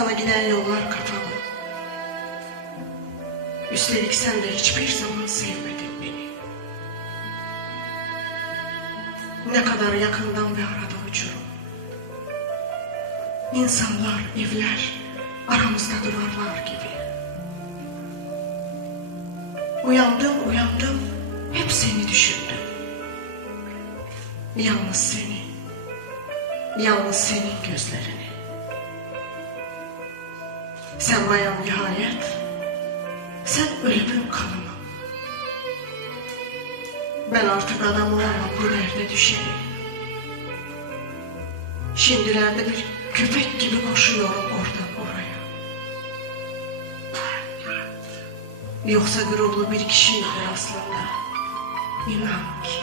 Sana giden yollar kapalı. Üstelik sen de hiçbir zaman sevmedin beni. Ne kadar yakından ve arada uçurum. İnsanlar, evler, aramızda duvarlar gibi. Uyandım, hep seni düşündüm. Yalnız senin gözlerini. Sen bayan nihayet, sen ölümün kanımı. Ben artık adam olamam, bu derde düşerim. Şimdilerde bir köpek gibi koşuyorum oradan oraya. Yoksa gururlu bir kişiyimdir aslında. İnan ki.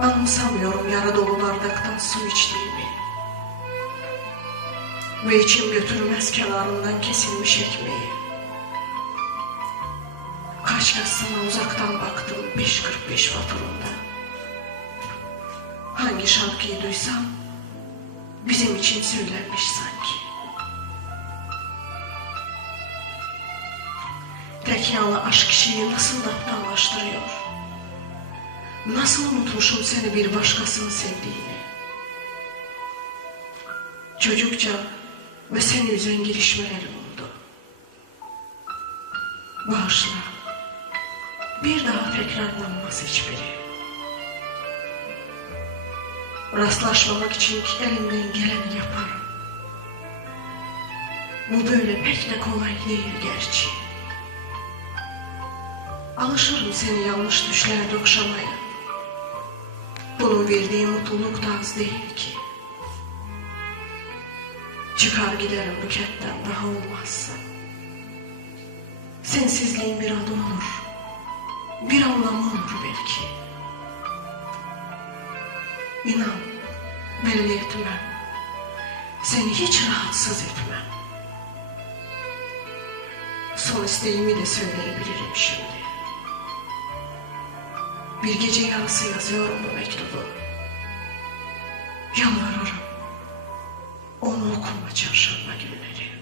Anımsamıyorum yara dolu bardaktan su içtiğimi. Ve içim götürmez kenarından kesilmiş ekmeği. Kaç kez sana uzaktan baktım 5.45 vapurunda. Hangi şarkıyı duysam bizim için söylenmiş sanki. Tek yanlı aşk kişiyi nasıl da aptallaştırıyor. Nasıl unutmuşum seni bir başkasının sevdiğini. Çocukça ve seni üzen girişmelerim oldu. Bağışla. Bir daha tekrarlanmaz hiçbiri. Rastlaşmamak için elimden geleni yaparım. Bu böyle pek de kolay değil gerçi. Alışırım seni yanlış düşlerde okşamaya. Bunun verdiği mutluluk da az değil ki. Çıkar giderim buketten daha olmazsa. Sensizliğin bir adı olur. Bir anlamı olur belki. İnan, belli etmem. Seni hiç rahatsız etmem. Son isteğimi de söyleyebilirim şimdi. Bir gece yarısı yazıyorum bu mektubu. Yalvarırım. Onu okuma çarşamba günleri.